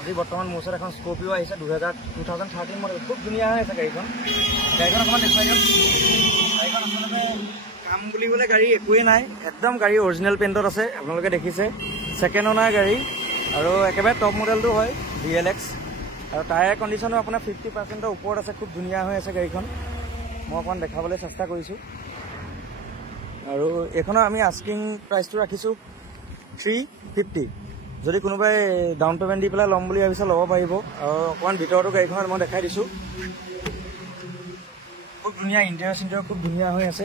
আজি বৰ্তমান মোৰ ওচৰত এখন স্কৰ্পিঅ আহিছে 2013 মডেল খুব ধুনীয়া হৈ আছে গাড়ীখন অকণমান দেখুৱাই দিয়ক গাড়ীখন আচলতে কাম বুলিবলৈ গাড়ী একোৱেই নাই একদম গাড়ী অৰিজিনেল পেইণ্টত আছে আপোনালোকে দেখিছে ছেকেণ্ড অনাৰ গাড়ী আৰু একেবাৰে টপ মডেলটো হয় DLX আৰু টায়াৰ কণ্ডিশ্যনো আপোনাৰ 50%ৰ ওপৰত আছে খুব ধুনীয়া হৈ আছে গাড়ীখন মই অকণমান দেখাবলৈ চেষ্টা কৰিছোঁ আৰু এইখনৰ আমি আস্কিং প্ৰাইচটো ৰাখিছোঁ 350 যদি কোনোবাই ডাউন পে'মেণ্ট দি পেলাই ল'ম বুলি ভাবিছে ল'ব পাৰিব আৰু অকণমান ভিতৰতো গাড়ীখনত মই দেখাই দিছোঁ খুব ধুনীয়া ইণ্টেৰিয়ৰ খুব ধুনীয়া হৈ আছে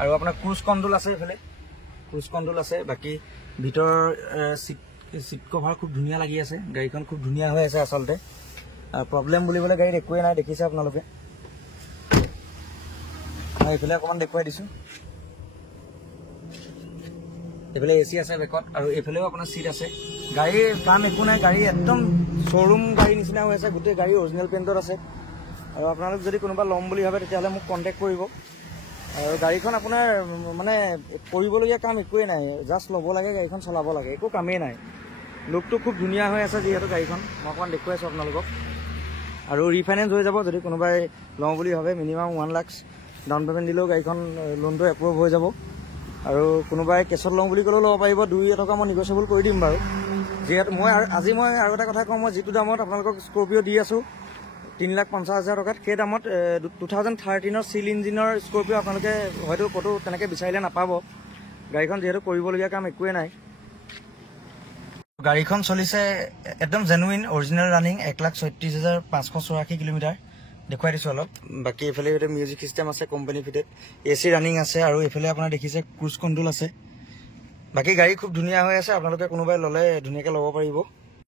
আৰু আপোনাৰ ক্ৰুজ কণ্ট্ৰল আছে এইফালে ক্ৰুজ কণ্ট্ৰল আছে বাকী ভিতৰৰ চিট কভাৰ খুব ধুনীয়া লাগি আছে গাড়ীখন খুব ধুনীয়া হৈ আছে আচলতে প্ৰব্লেম বুলিবলৈ গাড়ীত একোৱেই নাই দেখিছে আপোনালোকে মই এইফালে অকণমান দেখুৱাই দিছোঁ এইফালে AC আছে বেকত আৰু এইফালেও আপোনাৰ চিট আছে গাড়ীৰ কাম একো নাই গাড়ী একদম শ্ব'ৰুম গাড়ী নিচিনা হৈ আছে গোটেই গাড়ী অৰিজিনেল পেইণ্টত আছে আৰু আপোনালোক যদি কোনোবা ল'ম বুলি ভাবে তেতিয়াহ'লে মোক কণ্টেক্ট কৰিব আৰু গাড়ীখন আপোনাৰ মানে কৰিবলগীয়া কাম একোৱেই নাই জাষ্ট ল'ব লাগে গাড়ীখন চলাব লাগে একো কামেই নাই লুকটো খুব ধুনীয়া হৈ আছে যিহেতু গাড়ীখন মই অকণমান দেখুৱাইছোঁ আপোনালোকক আৰু ৰিফাইনেন্স হৈ যাব যদি কোনোবাই লওঁ বুলি ভাবে মিনিমাম 1 লাখ ডাউন পে'মেণ্ট দিলেও গাড়ীখন লোনটো এপ্ৰুভ হৈ যাব আৰু কোনোবাই কেছত লওঁ বুলি ক'লেও ল'ব পাৰিব 2 টকা মই নিগচিয়েবল কৰি দিম বাৰু যিহেতু মই আৰু এটা কথা কওঁ মই যিটো দামত আপোনালোকক স্কৰ্পিঅ দি আছোঁ 3,50,000 টকাত সেই দামত 2013 চিল ইঞ্জিনৰ স্কৰ্পিঅ আপোনালোকে হয়তো ক'তো তেনেকৈ বিচাৰিলে নাপাব গাড়ীখন যিহেতু কৰিবলগীয়া কাম একোৱেই নাই গাড়ীখন চলিছে একদম জেনুইন অৰিজিনেল ৰানিং 1,36,584 কিলোমিটাৰ দেখুৱাই দিছোঁ অলপ বাকী এইফালে মিউজিক চিষ্টেম আছে কোম্পানী ফিটেড AC ৰানিং আছে আৰু এইফালে আপোনাৰ দেখিছে ক্ৰুজ কণ্ট্ৰল আছে বাকী গাড়ী খুব ধুনীয়া হৈ আছে আপোনালোকে কোনোবাই ল'লে ধুনীয়াকৈ ল'ব পাৰিব